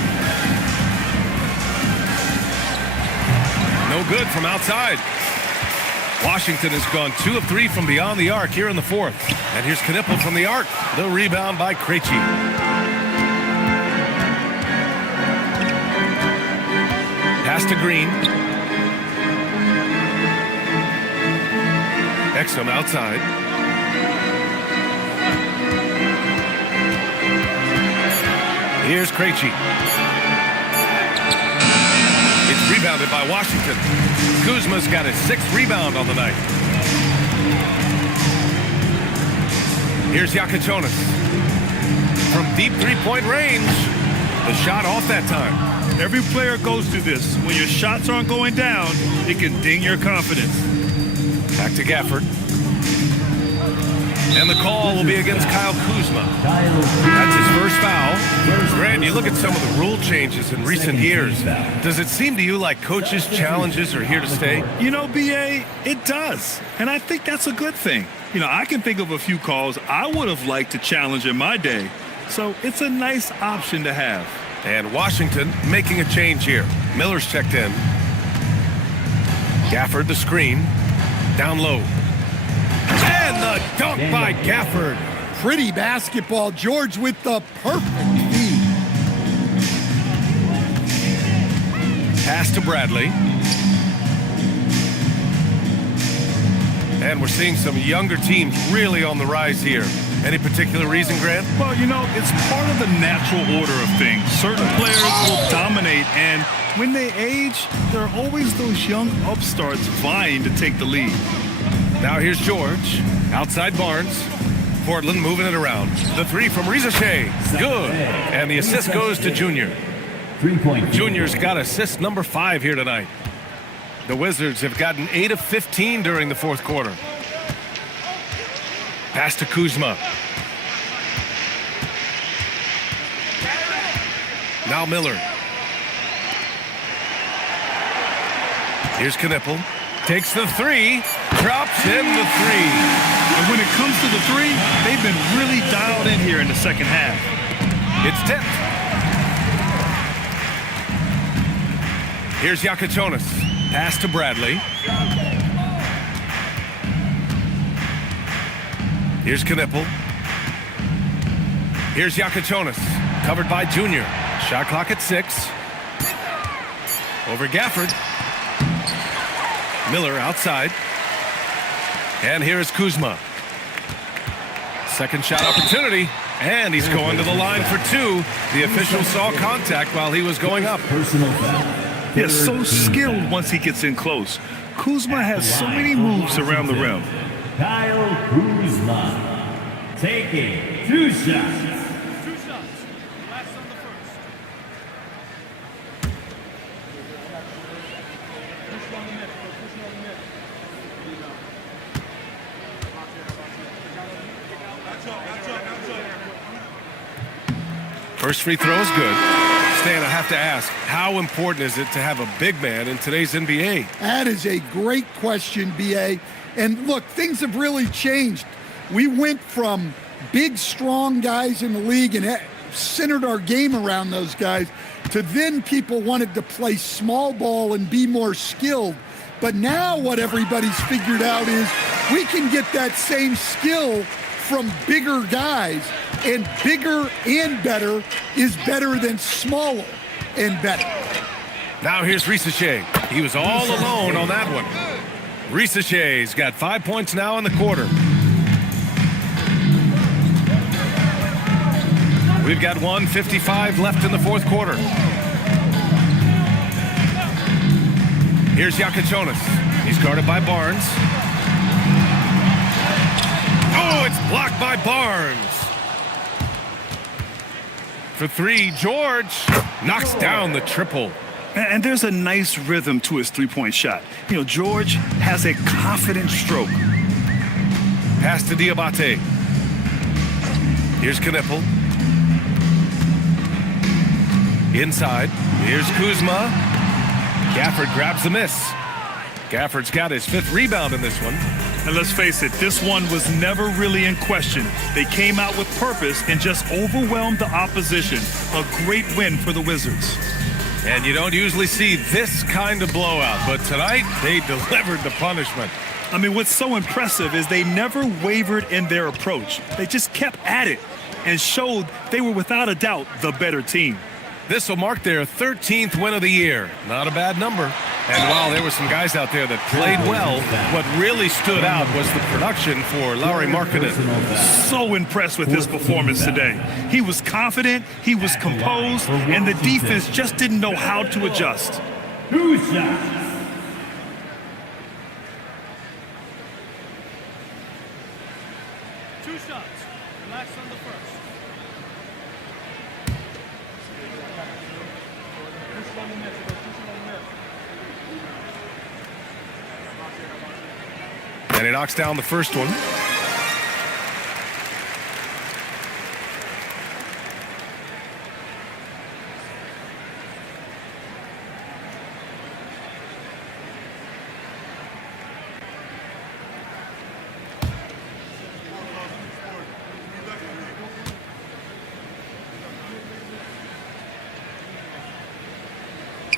No good from outside. Washington has gone 2 of 3 from beyond the arc here in the 4th. And here's Knippel from the arc. The rebound by Krejci. Pass to Green. Exum outside. Here's Krejci. It's rebounded by Washington. Kuzma's got his 6th rebound on the night. Here's Yakachonis. From deep three-point range, the shot off that time. Every player goes through this. When your shots aren't going down, it can ding your confidence. Back to Gafford. And the call will be against Kyle Kuzma. That's his first foul. Grant, you look at some of the rule changes in recent years. Does it seem to you like coaches' challenges are here to stay? You know, B.A., it does. And I think that's a good thing. You know, I can think of a few calls I would have liked to challenge in my day. So it's a nice option to have. And Washington making a change here. Miller's checked in. Gafford the screen. Down low. And the dunk by Gafford. Pretty basketball. George with the perfect feed. Pass to Bradley. And we're seeing some younger teams really on the rise here. Any particular reason, Grant? Well, you know, it's part of the natural order of things. Certain players will dominate, and When they age, there are always those young upstarts vying to take the lead. Now here's George. Outside Barnes. Portland moving it around. The three from Rizachet. Good. And the assist goes to Junior. 3-point. Junior's got assist number 5 here tonight. The Wizards have gotten 8 of 15 during the fourth quarter. Pass to Kuzma. Now Miller. Here's Knippel. Takes the 3. Drops in the 3. And when it comes to the 3, they've been really dialed in here in the second half. It's tipped. Here's Yakachonis. Pass to Bradley. Here's Knippel. Here's Yakachonis. Covered by Junior. Shot clock at 6. Over Gafford. Miller outside. And here is Kuzma. Second shot opportunity. And he's going to the line for 2. The official saw contact while he was going up. Personal foul. He is so skilled once he gets in close. Kuzma has so many moves around the rim. Kyle Kuzma taking 2 shots. First free throw is good. Stan, I have to ask, how important is it to have a big man in today's NBA? That is a great question, B.A. And look, things have really changed. We went from big, strong guys in the league and centered our game around those guys to then people wanted to play small ball and be more skilled. But now what everybody's figured out is we can get that same skill from bigger guys, and bigger and better is better than smaller and better. Now here's Rizachet. He was all alone on that one. Risachet's got 5 points now in the quarter. We've got 1:55 left in the fourth quarter. Here's Yakachonis. He's guarded by Barnes. Oh, it's blocked by Barnes. For 3, George knocks down the triple. And there's a nice rhythm to his three-point shot. You know, George has a confident stroke. Pass to Diabate. Here's Knippel. Inside. Here's Kuzma. Gafford grabs the miss. Gafford's got his 5th rebound in this one. And let's face it, this one was never really in question. They came out with purpose and just overwhelmed the opposition. A great win for the Wizards. And you don't usually see this kind of blowout, but tonight they delivered the punishment. I mean, what's so impressive is they never wavered in their approach. They just kept at it and showed they were without a doubt the better team. This will mark their 13th win of the year. Not a bad number. And while there were some guys out there that played well, what really stood out was the production for Lauri Markkanen. So impressed with his performance today. He was confident, he was composed, and the defense just didn't know how to adjust. 2 shots. And he knocks down the first one.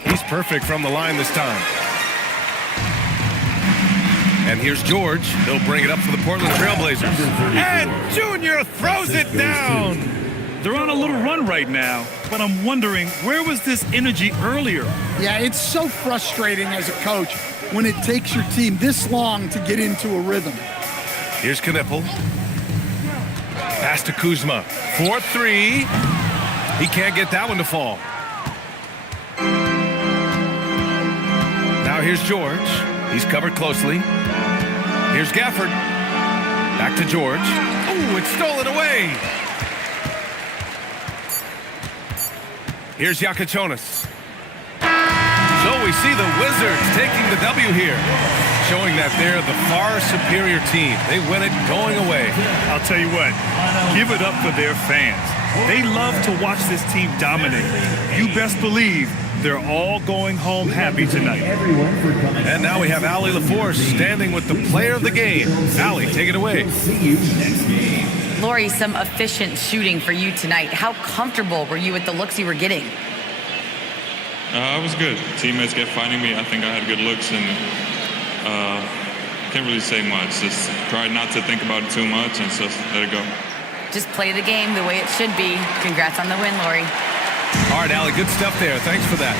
He's perfect from the line this time. And here's George. He'll bring it up for the Portland Trailblazers. And Junior throws it down. They're on a little run right now, but I'm wondering, where was this energy earlier? Yeah, it's so frustrating as a coach when it takes your team this long to get into a rhythm. Here's Knippel. Pass to Kuzma. 4-3. He can't get that one to fall. here's George. He's covered closely. Here's Gafford. Back to George. Ooh, it's stolen away. Here's Yakichonis. So we see the Wizards taking the W here, showing that they're the far superior team. They win it going away. I'll tell you what, give it up for their fans. They love to watch this team dominate. You best believe they're all going home happy tonight. And now we have Allie LaForce standing with the player of the game. Allie, take it away. Lori, some efficient shooting for you tonight. How comfortable were you with the looks you were getting? I was good. Teammates kept finding me. I think I had good looks, and can't really say much. Just try not to think about it too much and just let it go. Just play the game the way it should be. Congrats on the win, Lori. All right, Allie, good stuff there. Thanks for that.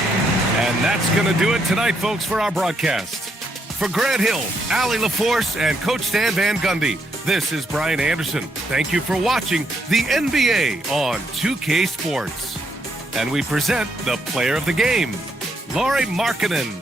And that's going to do it tonight, folks, for our broadcast. For Grant Hill, Allie LaForce, and Coach Stan Van Gundy, this is Brian Anderson. Thank you for watching the NBA on 2K Sports. And we present the player of the game, Lauri Markkanen.